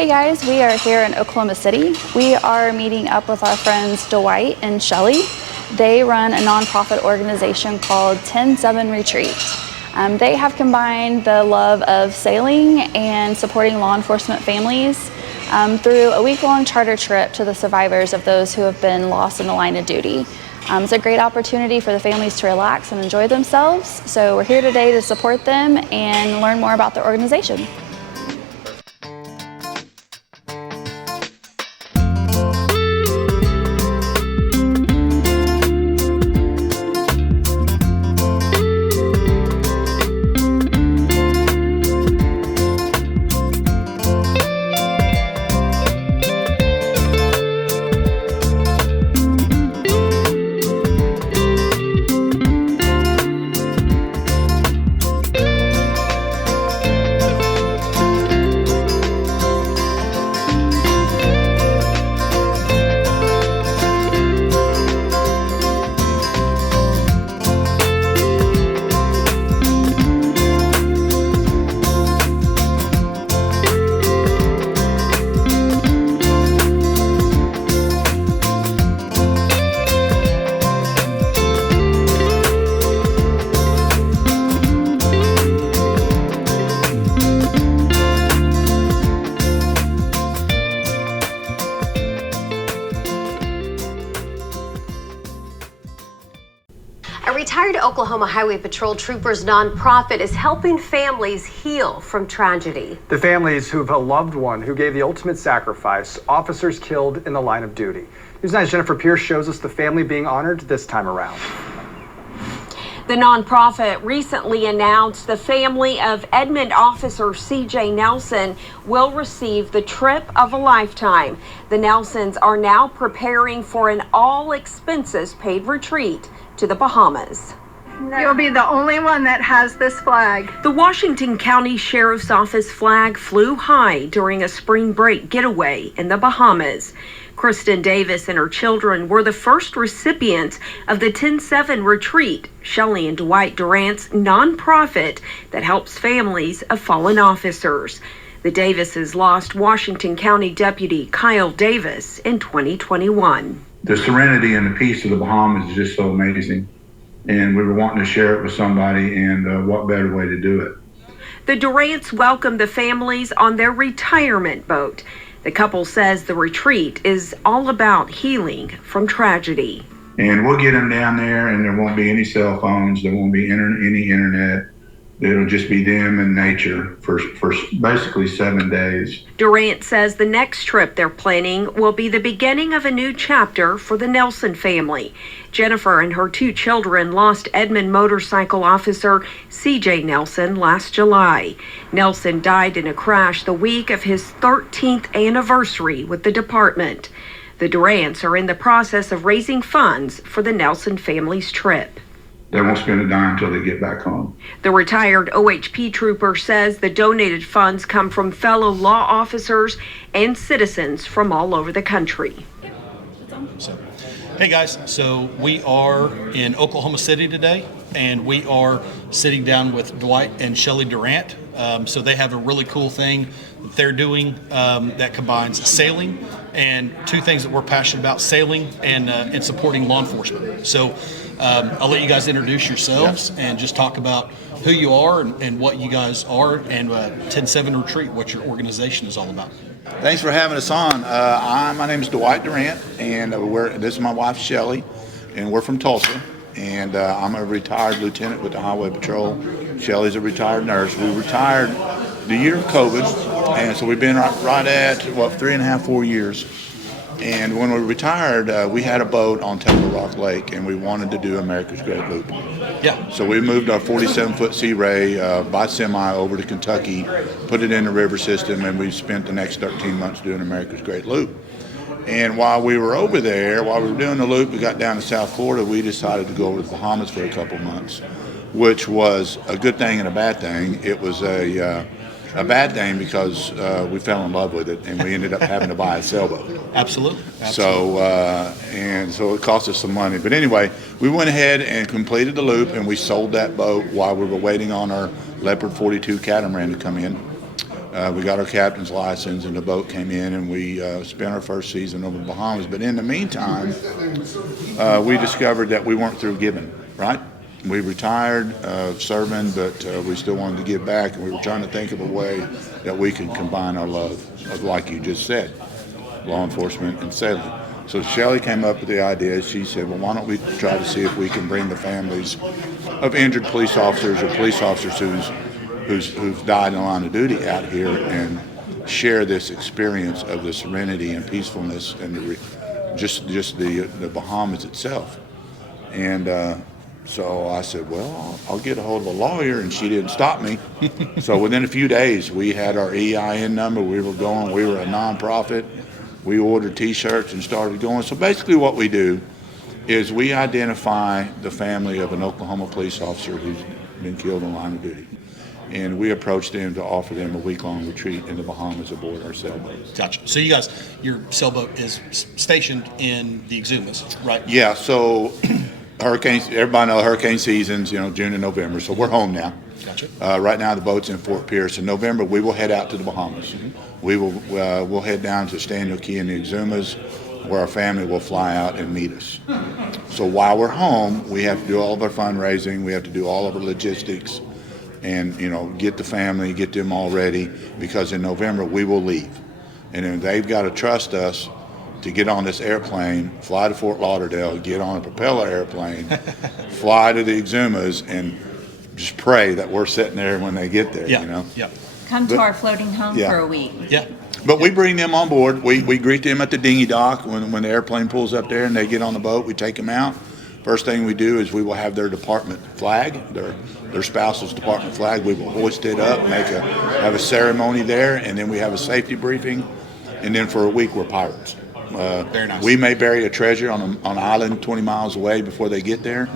Hey guys, we are here in Oklahoma City. We are meeting up with our friends Dwight and Shelly. They run a nonprofit organization called 10-7 Retreat. They have combined the love of sailing and supporting law enforcement families through a week-long charter trip to the survivors of those who have been lost in the line of duty. It's a great opportunity for the families to relax and enjoy themselves. So we're here today to support them and learn more about their organization. A retired Oklahoma Highway Patrol troopers nonprofit is helping families heal from tragedy. The families who have a loved one who gave the ultimate sacrifice, officers killed in the line of duty. News 9's Jennifer Pierce shows us the family being honored this time around. The nonprofit recently announced the family of Edmond Officer C.J. Nelson will receive the trip of a lifetime. The Nelsons are now preparing for an all-expenses-paid retreat to the Bahamas. You'll be the only one that has this flag. The Washington County Sheriff's Office flag flew high during a spring break getaway in the Bahamas. Kristen Davis and her children were the first recipients of the 10-7 retreat, Shelly and Dwight Durant's nonprofit that helps families of fallen officers. The Davises lost Washington County Deputy Kyle Davis in 2021. The serenity and the peace of the Bahamas is just so amazing. And we were wanting to share it with somebody, and what better way to do it? The Durants welcomed the families on their retirement boat. The couple says the retreat is all about healing from tragedy. And we'll get them down there, and there won't be any cell phones, there won't be any internet. It'll just be them and nature for basically 7 days. Durant says the next trip they're planning will be the beginning of a new chapter for the Nelson family. Jennifer and her 2 children lost Edmond motorcycle officer C.J. Nelson last July. Nelson died in a crash the week of his 13th anniversary with the department. The Durants are in the process of raising funds for the Nelson family's trip. They won't spend a dime until they get back home. The retired OHP trooper says the donated funds come from fellow law officers and citizens from all over the country. Hey guys, so we are in Oklahoma City today, and we are sitting down with Dwight and Shelly Durant. So they have a really cool thing that they're doing that combines sailing and 2 things that we're passionate about: sailing and supporting law enforcement. So I'll let you guys introduce yourselves and just talk about who you are and what you guys are, and 10-7 Retreat, what your organization is all about. Thanks for having us on. My name is Dwight Durant, and this is my wife Shelly, and we're from Tulsa. And I'm a retired lieutenant with the Highway Patrol. Shelly's a retired nurse. We retired the year of COVID, and so we've been right at 3.5, 4 years. And when we retired, we had a boat on Temple Rock Lake, and we wanted to do America's Great Loop. Yeah. So we moved our 47-foot Sea Ray by semi over to Kentucky, put it in the river system, and we spent the next 13 months doing America's Great Loop. And while we were over there, while we were doing the loop, we got down to South Florida, we decided to go over to the Bahamas for a couple months, which was a good thing and a bad thing. It was a bad thing because we fell in love with it, and we ended up having to buy a sailboat. Absolutely. So it cost us some money. But anyway, we went ahead and completed the loop, and we sold that boat while we were waiting on our Leopard 42 catamaran to come in. We got our captain's license, and the boat came in, and we spent our first season over the Bahamas. But in the meantime, we discovered that we weren't through giving, right? We retired serving, but we still wanted to give back, and we were trying to think of a way that we could combine our love of, like you just said, law enforcement and sailing. So Shelly came up with the idea. She said, well, why don't we try to see if we can bring the families of injured police officers or police officers who've died in the line of duty out here and share this experience of the serenity and peacefulness and just the Bahamas itself. And so I said, well, I'll get a hold of a lawyer, and she didn't stop me. So within a few days, we had our EIN number. We were going. We were a nonprofit. We ordered T-shirts and started going. So basically what we do is we identify the family of an Oklahoma police officer who's been killed in the line of duty. And we approach them to offer them a week-long retreat in the Bahamas aboard our sailboat. Gotcha. So you guys, your sailboat is stationed in the Exumas, right? Yeah, so hurricanes, everybody knows hurricane seasons, June and November, so we're home now. Gotcha. Right now the boat's in Fort Pierce. In November, we will head out to the Bahamas. We'll head down to Stanley Key in the Exumas, where our family will fly out and meet us. So while we're home, we have to do all of our fundraising, we have to do all of our logistics, and get the family, get them all ready, because in November we will leave. And then they've got to trust us to get on this airplane, fly to Fort Lauderdale, get on a propeller airplane, fly to the Exumas, and just pray that we're sitting there when they get there, Yeah. Come to our floating home for a week. Yeah. But we bring them on board. We greet them at the dinghy dock when the airplane pulls up there and they get on the boat. We take them out. First thing we do is we will have their department flag, their spouse's department flag. We will hoist it up, have a ceremony there, and then we have a safety briefing. And then for a week we're pirates. Very nice. We may bury a treasure on an island 20 miles away before they get there,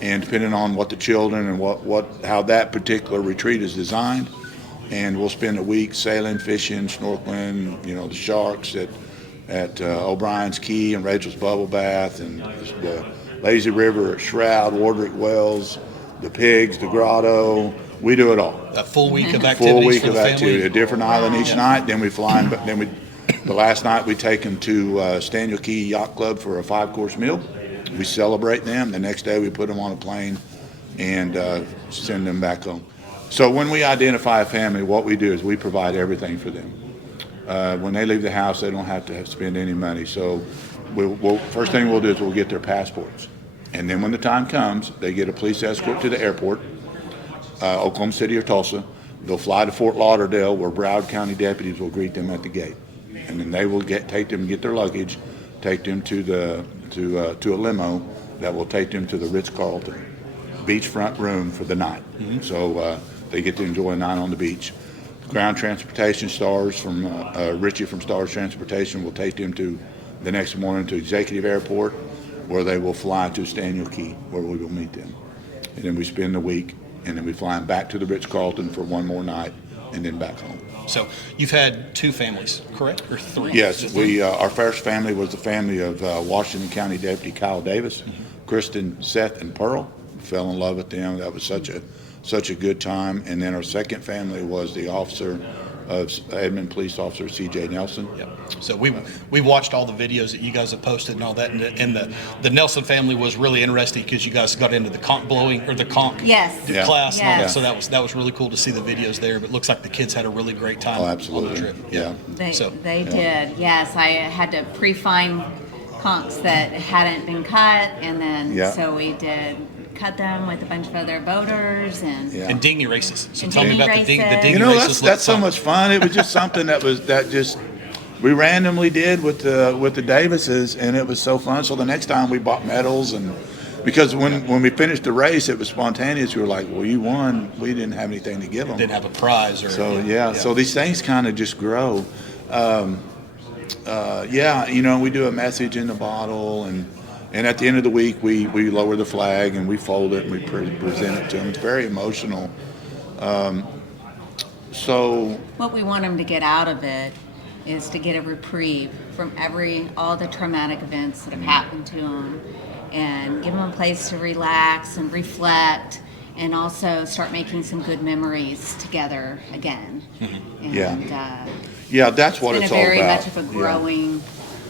and depending on what the children and how that particular retreat is designed. And we'll spend a week sailing, fishing, snorkeling, the sharks at O'Brien's Key and Rachel's Bubble Bath and the Lazy River at Shroud, Wardrick Wells, the pigs, the grotto. We do it all. A full week of activities Full week for of the activity, family. a different island each night. Then we fly, the last night we take them to Stanley Key Yacht Club for a 5-course meal. We celebrate them. The next day we put them on a plane and send them back home. So when we identify a family, what we do is we provide everything for them. When they leave the house, they don't have to spend any money. So first thing we'll do is we'll get their passports. And then when the time comes, they get a police escort to the airport, Oklahoma City or Tulsa. They'll fly to Fort Lauderdale, where Broward County deputies will greet them at the gate. And then they will take them, get their luggage, take them to a limo that will take them to the Ritz-Carlton beachfront room for the night. So they get to enjoy a night on the beach. Ground transportation stars from Richie from Stars Transportation will take them to the next morning to Executive Airport, where they will fly to Stanley Key, where we will meet them. And then we spend the week, and then we fly them back to the Ritz-Carlton for one more night, and then back home. So you've had 2 families, correct? Or 3? Yes, our first family was the family of Washington County Deputy Kyle Davis, Kristen, Seth, and Pearl. Fell in love with them. That was such a good time. And then our second family was the officer of Edmond Police Officer C.J. Nelson. Yep. So we watched all the videos that you guys have posted and all that, and the Nelson family was really interesting because you guys got into the conch blowing or the conch class. Yeah. And all that. So that was really cool to see the videos there. But it looks like the kids had a really great time. Oh, absolutely. On the trip. Yeah. They did. Yes, I had to pre-fine conchs that hadn't been cut, and then so we did cut them with a bunch of other boaters and dinghy races. So and tell me about the dinghy races. That's so much fun. It was just something that we randomly did with the Davises, and it was so fun. So the next time we bought medals, and because when we finished the race, it was spontaneous. We were like, well, you won. We didn't have anything to give them. Didn't have a prize. So these things kind of just grow. We do a message in the bottle, and at the end of the week, we lower the flag and we fold it and we present it to them. It's very emotional. So what we want them to get out of it is to get a reprieve from all the traumatic events that have happened to them, and give them a place to relax and reflect and also start making some good memories together again. And, Yeah, that's what it's all about. Very much of a growing,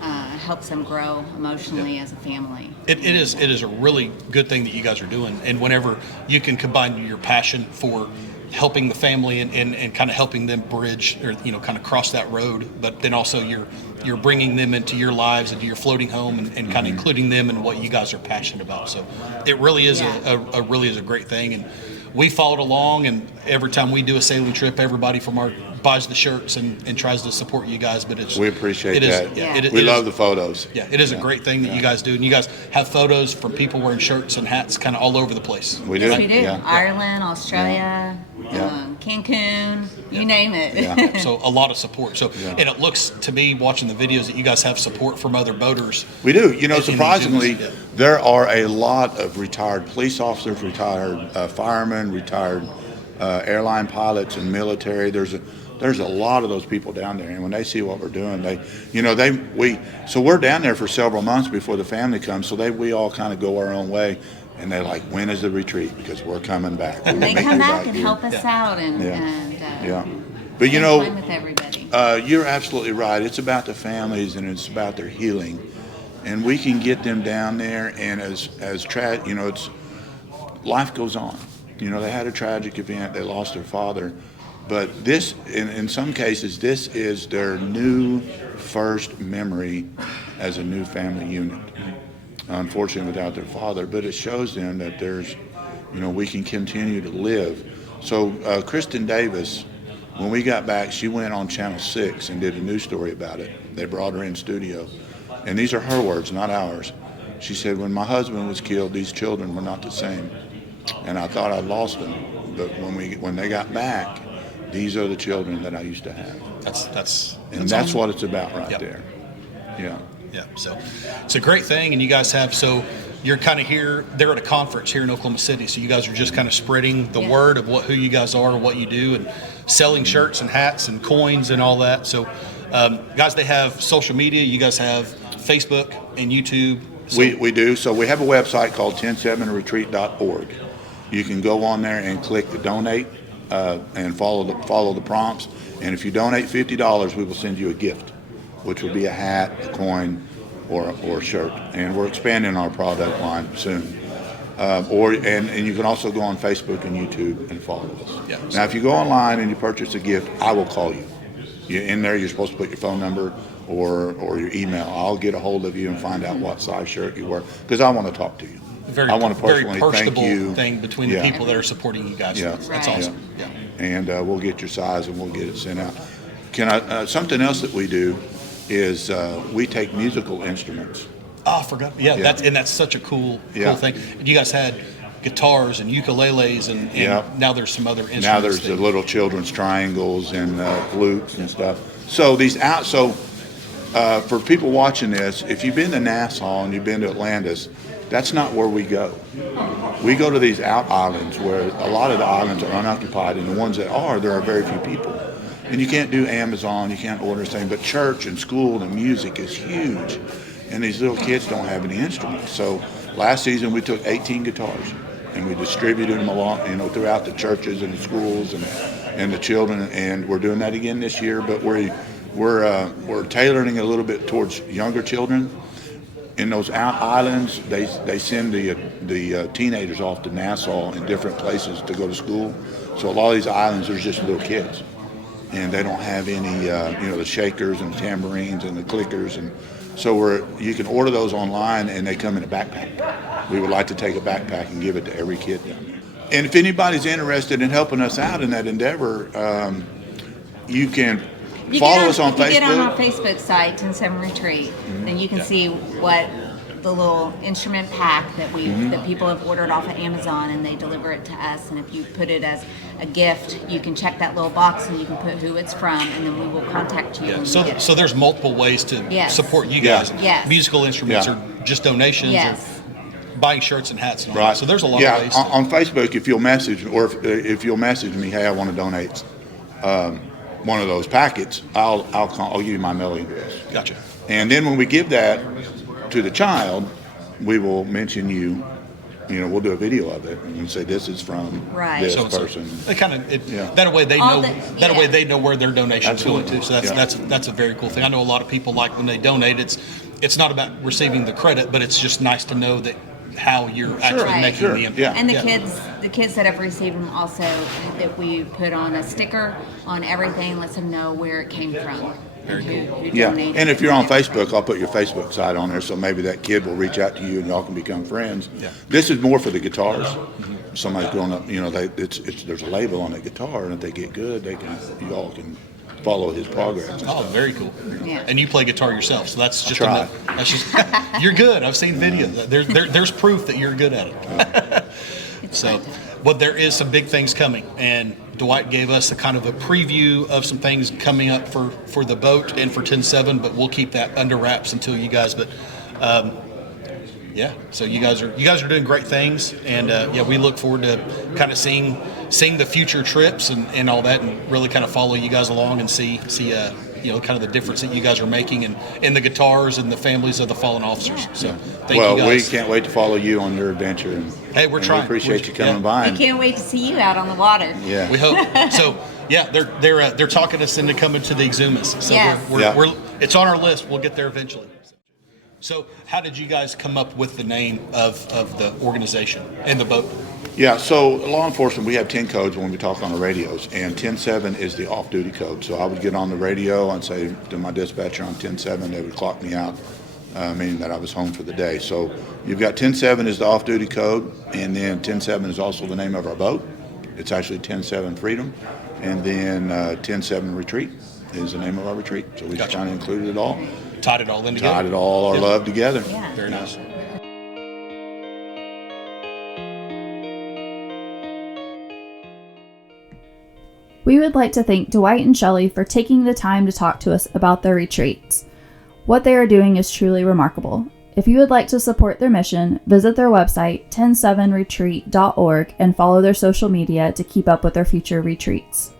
helps them grow emotionally as a family. It is a really good thing that you guys are doing, and whenever you can combine your passion for helping the family and kind of helping them bridge or kind of cross that road, but then also you're bringing them into your lives, into your floating home, and kind of including them in what you guys are passionate about. So it really is a really is a great thing, and we followed along, and every time we do a sailing trip, everybody from our buys the shirts and tries to support you guys. But we appreciate that. We love the photos. Yeah, it is a great thing that you guys do, and you guys have photos from people wearing shirts and hats kind of all over the place. We do. Yes, we do. Yeah. Ireland, Australia, Cancun, you name it. So a lot of support. So and it looks to me, watching the videos, that you guys have support from other boaters. We do. Surprisingly, there are a lot of retired police officers, retired firemen, retired airline pilots, and military. There's a lot of those people down there, and when they see what we're doing, so we're down there for several months before the family comes. So we all kind of go our own way, and they're like, "When is the retreat?" Because we're coming back. They come back and help us out, and But fun with everybody. You're absolutely right. It's about the families and it's about their healing, and we can get them down there. And it's life goes on. They had a tragic event. They lost their father. But this, in some cases, this is their new first memory as a new family unit. Unfortunately, without their father, but it shows them that we can continue to live. So Kristen Davis, when we got back, she went on Channel 6 and did a news story about it. They brought her in studio. And these are her words, not ours. She said, "When my husband was killed, these children were not the same. And I thought I'd lost them. But when they got back, these are the children that I used to have." That's awesome. what it's about there. Yeah. Yeah. So it's a great thing, and you guys have you're kind of here. They're at a conference here in Oklahoma City, so you guys are just kind of spreading the word of who you guys are, and what you do, and selling shirts and hats and coins and all that. So, guys, they have social media. You guys have Facebook and YouTube. So we do. So we have a website called 107retreat.org. You can go on there and click the donate and follow the prompts. And if you donate $50, we will send you a gift, which will be a hat, a coin, or a shirt. And we're expanding our product line soon. And you can also go on Facebook and YouTube and follow us. Yeah. Now, if you go online and you purchase a gift, I will call you. In there, you're supposed to put your phone number or your email. I'll get a hold of you and find out what size shirt you wear, because I want to talk to you. I want to personally thank you. Thing between the people that are supporting you guys. Yeah. That's awesome. Yeah. And we'll get your size and we'll get it sent out. Something else that we do is we take musical instruments. Oh, I forgot. Yeah. That's such a cool thing. You guys had guitars and ukuleles and now there's some other instruments. Now there's the little children's triangles and flutes and stuff. So for people watching this, if you've been to Nassau and you've been to Atlantis, that's not where we go. We go to these out islands where a lot of the islands are unoccupied, and the ones that are, there are very few people. And you can't do Amazon, you can't order anything, but church and school and music is huge. And these little kids don't have any instruments. So last season we took 18 guitars and we distributed them along, throughout the churches and the schools and the children. And we're doing that again this year, but we're tailoring a little bit towards younger children. In those out islands, they send the teenagers off to Nassau in different places to go to school. So a lot of these islands, there's just little kids, and they don't have any, the shakers and the tambourines and the clickers, and so you can order those online, and they come in a backpack. We would like to take a backpack and give it to every kid down there. And if anybody's interested in helping us out in that endeavor, you can. Follow us on Facebook. If you get on our Facebook site, 107 Retreat, then you can see what the little instrument pack that that people have ordered off of Amazon, and they deliver it to us. And if you put it as a gift, you can check that little box and you can put who it's from, and then we will contact you. Yeah. So there's multiple ways to support you guys. Yes. Musical instruments or just donations. Yes. Or buying shirts and hats and all that. So there's a lot of ways. On Facebook, if you'll message, or if you'll message me, hey, I want to donate one of those packets, I'll give you my mailing address. Gotcha. And then when we give that to the child, we will mention you we'll do a video of it and say this is from Right. this So person. it kind of Yeah. that way they All know the- way they know where their donation's going to. So Yeah. that's a very cool thing. I know a lot of people like when they donate. It's not about receiving the credit, but it's just nice to know that how you're actually Right. making Sure. the impact. Yeah. And the kids that have received them also, that we put on a sticker on everything, lets them know where it came from. Very Who Yeah, donated. and if you're on Facebook, I'll put your Facebook side on there, so maybe that kid will reach out to you and y'all can become friends. Yeah. This is more for the guitars. Somebody's growing up, there's a label on the guitar, and if they get good, y'all can follow his progress. Oh, very cool. Yeah. And you play guitar yourself, so that's just try. that's just you're good. I've seen videos. There's proof that you're good at it. So, but there is some big things coming, and Dwight gave us a kind of a preview of some things coming up for the boat and for 10-7, but we'll keep that under wraps until you guys. But yeah, so you guys are doing great things, and we look forward to kind of seeing the future trips and all that, and really kind of follow you guys along and see kind of the difference that you guys are making in the guitars and the families of the fallen officers. So thank you guys. We can't wait to follow you on your adventure. And, Hey, we're trying. We appreciate you coming yeah. by. We can't wait to see you out on the water. Yeah. We hope so. Yeah, they're talking us into coming to the Exumas. So Yes. we're it's on our list. We'll get there eventually. So how did you guys come up with the name of the organization and the boat? Yeah, so law enforcement, we have 10 codes when we talk on the radios, and 10-7 is the off-duty code. So I would get on the radio and say to my dispatcher on 10-7, they would clock me out, meaning that I was home for the day. So you've got 10-7 is the off-duty code, and then 10-7 is also the name of our boat. It's actually 10-7 Freedom, and then 10-7 Retreat is the name of our retreat. So we just kind of included it all. Tied it all in together. Tied it all, our love together. Yeah. Very nice. We would like to thank Dwight and Shelly for taking the time to talk to us about their retreats. What they are doing is truly remarkable. If you would like to support their mission, visit their website 107retreat.org and follow their social media to keep up with their future retreats.